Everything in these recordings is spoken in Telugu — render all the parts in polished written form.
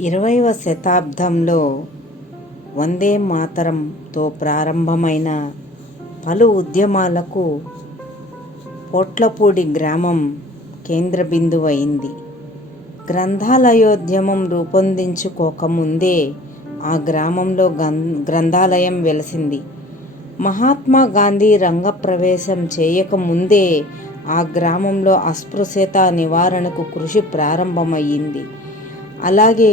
20వ శతాబ్దంలో వందే మాతరంతో ప్రారంభమైన పలు ఉద్యమాలకు పొట్లపూడి గ్రామం కేంద్ర బిందువైంది. గ్రంథాలయోద్యమం రూపొందించుకోకముందే ఆ గ్రామంలో గ్రంథాలయం వెలసింది. మహాత్మా గాంధీ రంగప్రవేశం చేయకముందే ఆ గ్రామంలో అస్పృశ్యత నివారణకు కృషి ప్రారంభమయ్యింది. అలాగే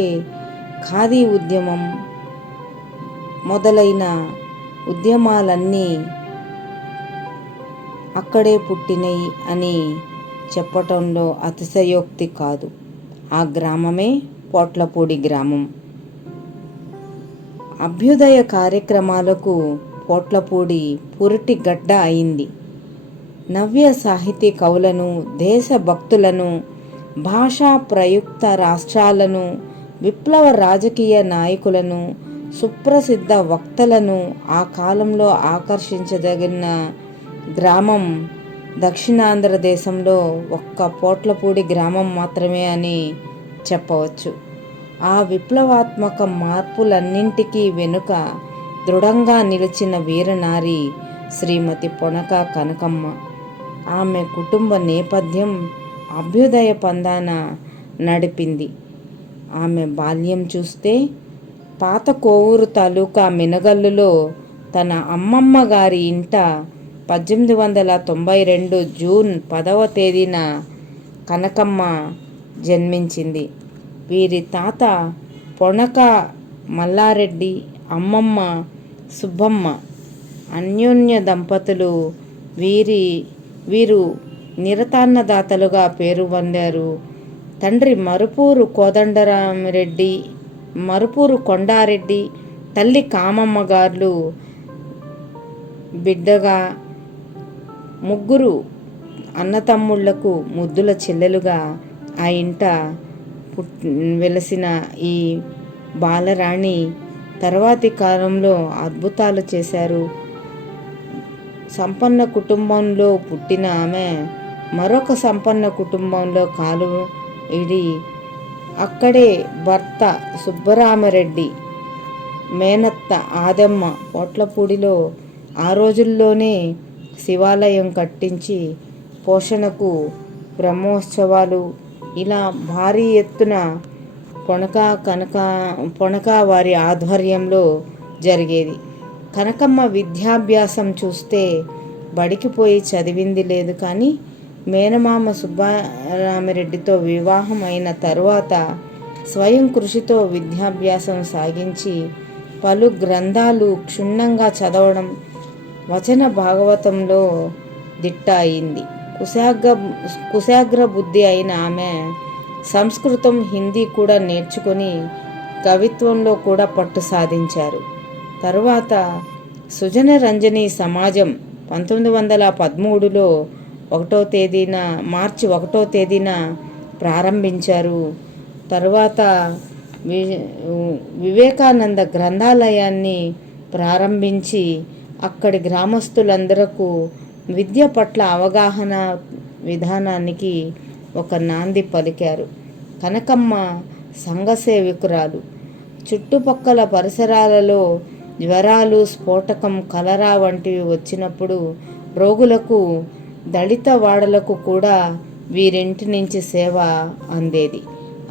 ఖాదీ ఉద్యమం మొదలైన ఉద్యమాలన్నీ అక్కడే పుట్టినయి అని చెప్పటంలో అతిశయోక్తి కాదు. ఆ గ్రామమే పొట్లపూడి గ్రామం. అభ్యుదయ కార్యక్రమాలకు పొట్లపూడి పురిటి గడ్డ అయింది. నవ్య సాహితీ కవులను, దేశభక్తులను, భాషా ప్రయుక్త రాష్ట్రాలను, విప్లవ రాజకీయ నాయకులను, సుప్రసిద్ధ వక్తలను ఆ కాలంలో ఆకర్షించదగిన గ్రామం దక్షిణాంధ్ర దేశంలో ఒక్క పొట్లపూడి గ్రామం మాత్రమే అని చెప్పవచ్చు. ఆ విప్లవాత్మక మార్పులన్నింటికీ వెనుక దృఢంగా నిలిచిన వీరనారి శ్రీమతి పొనక కనకమ్మ. ఆమె కుటుంబ నేపథ్యం అభ్యుదయ పందాన నడిపింది. ఆమె బాల్యం చూస్తే పాత కోవూరు తాలూకా మినగల్లులో తన అమ్మమ్మ గారి ఇంట 1892 జూన్ 10వ తేదీన కనకమ్మ జన్మించింది. వీరి తాత పొనక మల్లారెడ్డి, అమ్మమ్మ సుబ్బమ్మ అన్యోన్య దంపతులు. వీరు నిరతాన్నదాతలుగా పేరు పొందారు. తండ్రి మరుపూరు కొండారెడ్డి, తల్లి కామమ్మ గారు బిడ్డగా, ముగ్గురు అన్నతమ్ముళ్లకు ముద్దుల చెల్లెలుగా ఆ ఇంట వెలసిన ఈ బాలరాణి తర్వాతి కాలంలో అద్భుతాలు చేశారు. సంపన్న కుటుంబంలో పుట్టిన ఆమె మరొక సంపన్న కుటుంబంలో కాలు ఇడి అక్కడే భర్త సుబ్బరామరెడ్డి, మేనత్త ఆదమ్మ పొట్లపూడిలో ఆ రోజుల్లోనే శివాలయం కట్టించి పోషణకు బ్రహ్మోత్సవాలు ఇలా భారీ ఎత్తున పొనక వారి ఆధ్వర్యంలో జరిగేది. కనకమ్మ విద్యాభ్యాసం చూస్తే బడికి పోయి చదివింది లేదు. కానీ మేనమామ సుబ్బరామిరెడ్డితో వివాహం అయిన తరువాత స్వయం కృషితో విద్యాభ్యాసం సాగించి పలు గ్రంథాలు క్షుణ్ణంగా చదవడం, వచన భాగవతంలో దిట్ట అయింది. కుశాగ్ర బుద్ధి అయిన ఆమె సంస్కృతం, హిందీ కూడా నేర్చుకొని కవిత్వంలో కూడా పట్టు సాధించారు. తరువాత సుజన రంజని సమాజం 1913లో మార్చి 1వ తేదీన ప్రారంభించారు. తరువాత వివేకానంద గ్రంథాలయాన్ని ప్రారంభించి అక్కడి గ్రామస్తులందరకు విద్య పట్ల అవగాహన విధానానికి ఒక నాంది పలికారు. కనకమ్మ సంఘ సేవకురాలు. చుట్టుపక్కల పరిసరాలలో జ్వరాలు, స్ఫోటకం, కలరా వంటివి వచ్చినప్పుడు రోగులకు, దళిత వాడలకు కూడా వీరింటి నుంచి సేవ అందేది.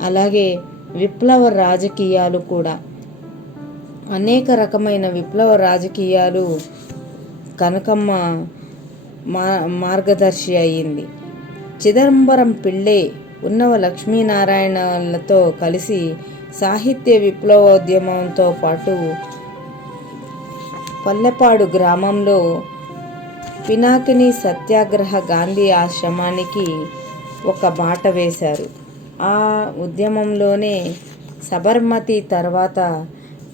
అలాగే విప్లవ రాజకీయాలు కూడా అనేక రకమైన విప్లవ రాజకీయాలు కనకమ్మ మార్గదర్శి అయింది. చిదంబరం పిళ్ళై, ఉన్నవ లక్ష్మీనారాయణలతో కలిసి సాహిత్య విప్లవోద్యమంతో పాటు పల్లెపాడు గ్రామంలో పినాకిని సత్యాగ్రహ గాంధీ ఆశ్రమానికి ఒక బాట వేశారు. ఆ ఉద్యమంలోనే సబర్మతి తర్వాత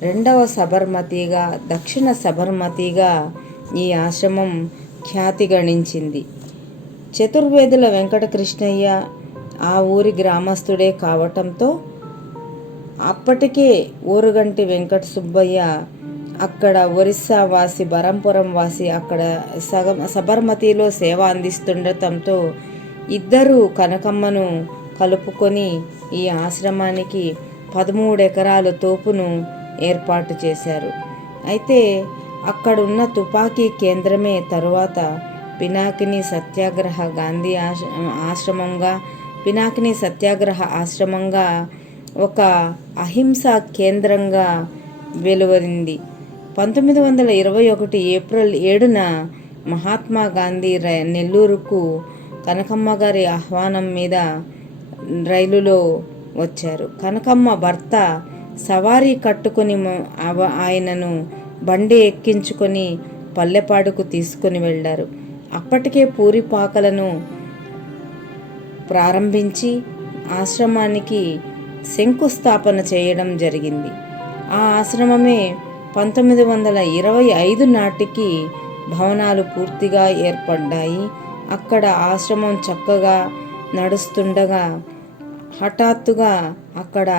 రెండవ సబర్మతిగా, దక్షిణ సబర్మతిగా ఈ ఆశ్రమం ఖ్యాతి గణించింది. చతుర్వేదుల వెంకటకృష్ణయ్య ఆ ఊరి గ్రామస్తుడే కావటంతో అప్పటికే ఊరుగంటి వెంకట సుబ్బయ్య అక్కడ ఒరిస్సా వాసి, బరంపురం వాసి అక్కడ సబర్మతిలో సేవ అందిస్తుండటంతో ఇద్దరు కనకమ్మను కలుపుకొని ఈ ఆశ్రమానికి 13 ఎకరాల తోపును ఏర్పాటు చేశారు. అయితే అక్కడున్న తుపాకీ కేంద్రమే తరువాత పినాకిని సత్యాగ్రహ గాంధీ ఆశ్రమంగా పినాకిని సత్యాగ్రహ ఆశ్రమంగా ఒక అహింసా కేంద్రంగా వెలువరింది. 1921 ఏప్రిల్ 7న మహాత్మా గాంధీ నెల్లూరుకు కనకమ్మ గారి ఆహ్వానం మీద రైలులో వచ్చారు. కనకమ్మ భర్త సవారీ కట్టుకుని ఆయనను బండి ఎక్కించుకొని పల్లెపాడుకు తీసుకుని వెళ్ళారు. అప్పటికే పూరిపాకలను ప్రారంభించి ఆశ్రమానికి శంకుస్థాపన చేయడం జరిగింది. ఆ ఆశ్రమమే 1925 నాటికి భవనాలు పూర్తిగా ఏర్పడ్డాయి. అక్కడ ఆశ్రమం చక్కగా నడుస్తుండగా హఠాత్తుగా అక్కడ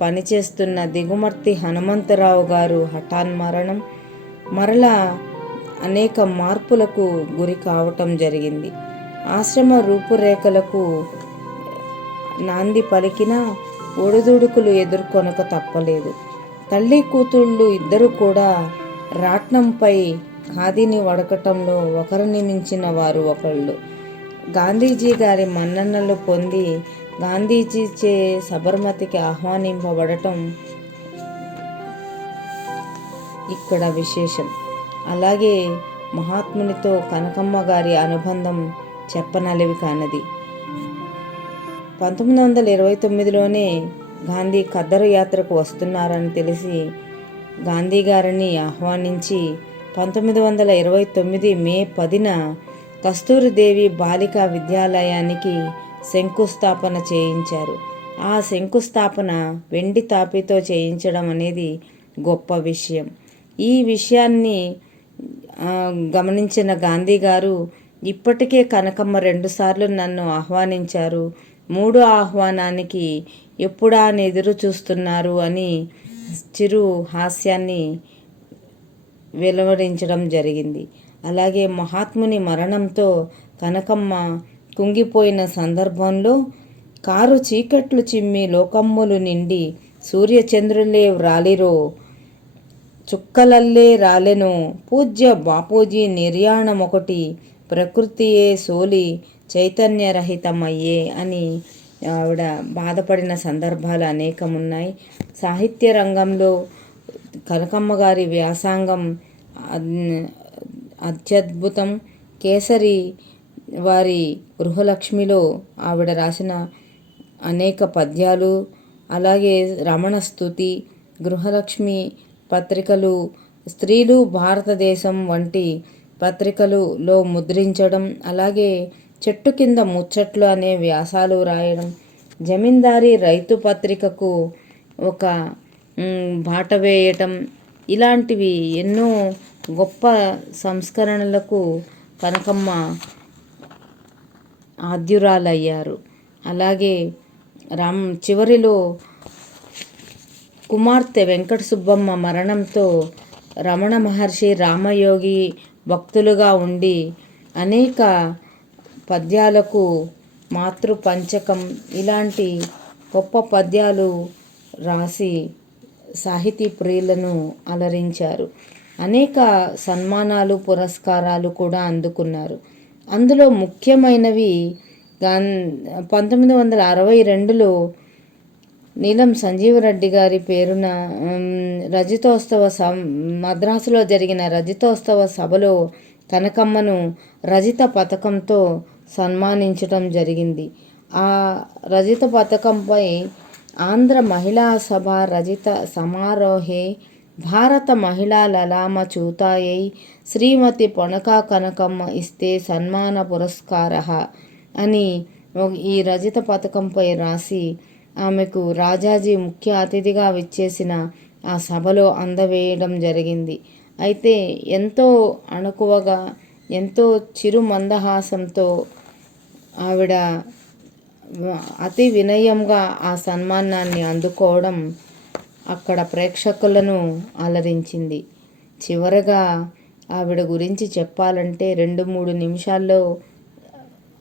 పనిచేస్తున్న దిగుమర్తి హనుమంతరావు గారు హఠాన్మరణం, మరలా అనేక మార్పులకు గురి కావటం జరిగింది. ఆశ్రమ రూపురేఖలకు నాంది పలికిన ఒడిదుడుకులు ఎదుర్కొనక తప్పలేదు. తల్లి కూతుళ్ళు ఇద్దరు కూడా రాట్నంపై ఖాదీని వడకటంలో ఒకరిని మించిన వారు ఒకళ్ళు. గాంధీజీ గారి మన్ననలు పొంది గాంధీజీచే సబర్మతికి ఆహ్వానింపబడటం ఇక్కడ విశేషం. అలాగే మహాత్మునితో కనకమ్మ గారి అనుబంధం చెప్పనలివి కానది. 1929లోనే గాంధీ ఖద్దరు యాత్రకు వస్తున్నారని తెలిసి గాంధీ గారిని ఆహ్వానించి 1929 మే 10న కస్తూరిదేవి బాలికా విద్యాలయానికి శంకుస్థాపన చేయించారు. ఆ శంకుస్థాపన వెండి తాపితో చేయించడం అనేది గొప్ప విషయం. ఈ విషయాన్ని గమనించిన గాంధీ గారు ఇప్పటికే కనకమ్మ 2 సార్లు నన్ను ఆహ్వానించారు, 3వ ఆహ్వానానికి ఎప్పుడా ఎదురు చూస్తున్నారు అని చిరు హాస్యాన్ని వెలువరించడం జరిగింది. అలాగే మహాత్ముని మరణంతో కనకమ్మ కుంగిపోయిన సందర్భంలో కారు చీకట్లు చిమ్మి లోకమ్ములు నిండి సూర్యచంద్రులే వ్రాలిరో చుక్కలల్లే రాలెను పూజ్య బాపూజీ నిర్యాణమొకటి ప్రకృతియే సోలి చైతన్యరహితమయ్యే అని ఆవిడ బాధపడిన సందర్భాలు అనేకమున్నాయి. సాహిత్య రంగంలో కనకమ్మ గారి వ్యాసంగం అత్యద్భుతం. కేసరి వారి గృహలక్ష్మిలో ఆవిడ రాసిన అనేక పద్యాలు, అలాగే రమణ స్తుతి, గృహలక్ష్మి పత్రికలు, స్త్రీలు భారతదేశం వంటి పత్రికలులో ముద్రించడం, అలాగే చెట్టు కింద ముచ్చట్లు అనే వ్యాసాలు రాయడం, జమీందారీ రైతు పత్రికకు ఒక బాట వేయటం, ఇలాంటివి ఎన్నో గొప్ప సంస్కరణలకు కనకమ్మ ఆద్యురాలయ్యారు. అలాగే చివరిలో కుమార్తె వెంకట సుబ్బమ్మ మరణంతో రమణ మహర్షి రామయోగి భక్తులుగా ఉండి అనేక పద్యాలకు మాతృపంచకం ఇలాంటి గొప్ప పద్యాలు రాసి సాహితీ ప్రియులను అలరించారు. అనేక సన్మానాలు, పురస్కారాలు కూడా అందుకున్నారు. అందులో ముఖ్యమైనవి 1962లో నీలం సంజీవరెడ్డి గారి పేరున మద్రాసులో జరిగిన రజతోత్సవ సభలో కనకమ్మను రజిత పథకంతో సన్మానించడం జరిగింది. ఆ రజిత పథకంపై ఆంధ్ర మహిళా సభ రజిత సమారోహే భారత మహిళా లలామ చూతాయై శ్రీమతి పొనకా కనకమ్మ ఇస్తే సన్మాన పురస్కారః అని ఈ రజిత పథకంపై రాసి ఆమెకు రాజాజీ ముఖ్య అతిథిగా విచ్చేసిన ఆ సభలో అందవేయడం జరిగింది. అయితే ఎంతో అణకువగా, ఎంతో చిరు మందహాసంతో ఆవిడ అతి వినయంగా ఆ సన్మానాన్ని అందుకోవడం అక్కడ ప్రేక్షకులను అలరించింది. చివరగా ఆవిడ గురించి చెప్పాలంటే 2-3 నిమిషాల్లో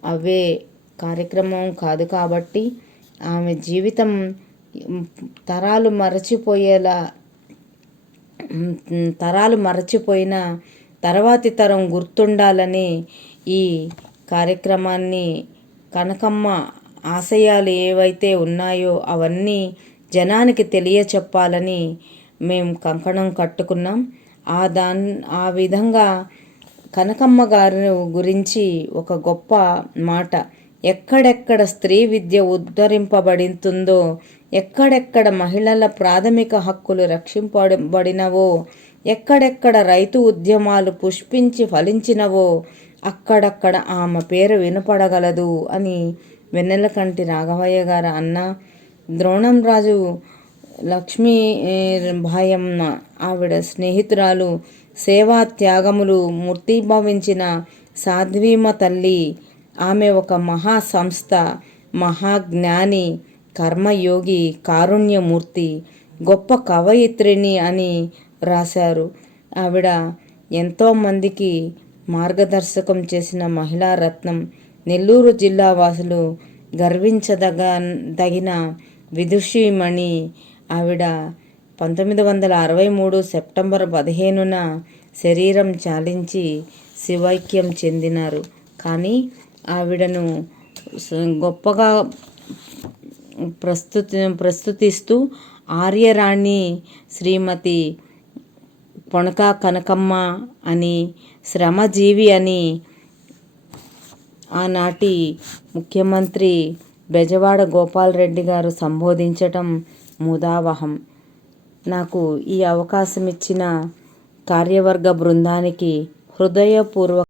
అవే కార్యక్రమం కాదు కాబట్టి ఆమె జీవితం తరాలు మరచిపోయేలా తరాలు మరచిపోయిన తర్వాతి తరం గుర్తుండాలని ఈ కార్యక్రమాన్ని కనకమ్మ ఆశయాలు ఏవైతే ఉన్నాయో అవన్నీ జనానికి తెలియచెప్పాలని మేము కంకణం కట్టుకున్నాం. ఆ విధంగా కనకమ్మ గారి గురించి ఒక గొప్ప మాట, ఎక్కడెక్కడ స్త్రీ విద్య ఉద్ధరింపబడుతుందో, ఎక్కడెక్కడ మహిళల ప్రాథమిక హక్కులు రక్షింపబడినవో, ఎక్కడెక్కడ రైతు ఉద్యమాలు పుష్పించి ఫలించినవో అక్కడక్కడ ఆమె పేరు వినపడగలదు అని వెన్నెలకంటి రాఘవయ్య గారు అన్న. ద్రోణంరాజు లక్ష్మీబాయమ్మ ఆవిడ స్నేహితురాలు, సేవా త్యాగములు మూర్తిభవించిన సాధ్వీమ తల్లి. ఆమె ఒక మహా సంస్థ, మహాజ్ఞాని, కర్మయోగి, కారుణ్యమూర్తి, గొప్ప కవయిత్రిని అని రాశారు. ఆవిడ ఎంతోమందికి మార్గదర్శకం చేసిన మహిళా రత్నం. నెల్లూరు జిల్లా వాసులు గర్వించదగిన విదుషీమణి. ఆవిడ 1963 సెప్టెంబర్ 15న శరీరం చాలించి శివైక్యం చెందినారు. కానీ ఆవిడను గొప్పగా ప్రస్తుతిస్తూ ఆర్యరాణి శ్రీమతి పొనక కనకమ్మ అని, శ్రమజీవి అని ఆనాటి ముఖ్యమంత్రి బెజవాడ గోపాలరెడ్డి గారు సంబోధించటం ముదావహం. నాకు ఈ అవకాశం ఇచ్చిన కార్యవర్గ బృందానికి హృదయపూర్వక